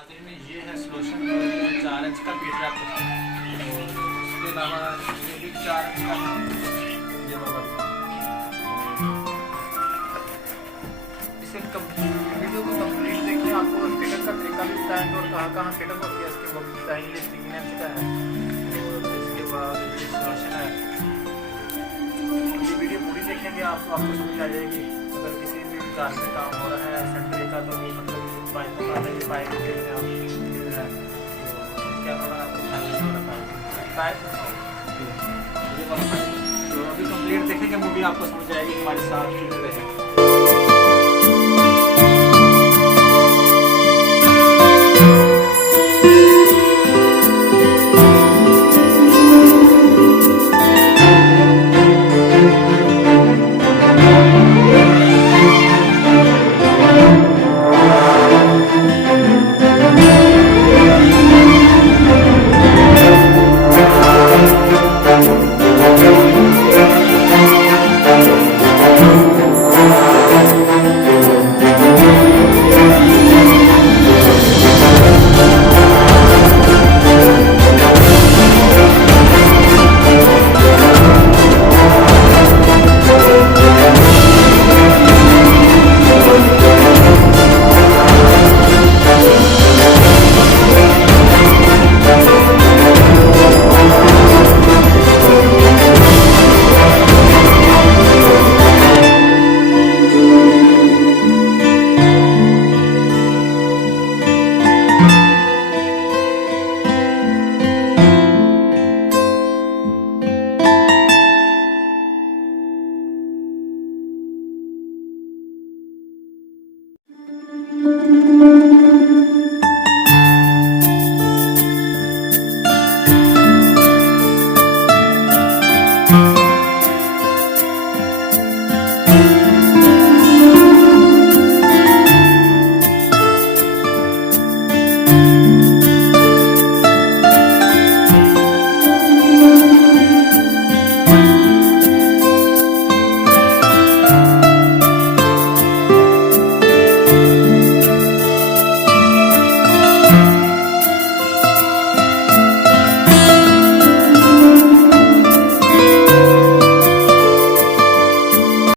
आखिर में ये है सोल्यूशन 4 इंच का पीट रैप और उसके अलावा ये भी 4 इंच का है। ये वाला इसे वीडियो को कंप्लीट देखिए, आपको फिटिंग का तरीका भी बताएंगे और कहाँ कहाँ फिटिंग होती है इसकी वो भी बताएंगे। ये 3 इंच का है और इसके बाद ये सोल्यूशन है। ये वीडियो पूरी देखेंगे आपको समझ आ जाएगी। अगर किसी भी घर में काम हो रहा है सेंट्री का तो वो मतलब पाइप देख रहे हैं आप, क्या बोला आपको पाइप ये वाला पाइप तो अभी कंप्लीट देखेंगे वो भी आपको समझ आएगी। हमारे साथ जुड़े रहें।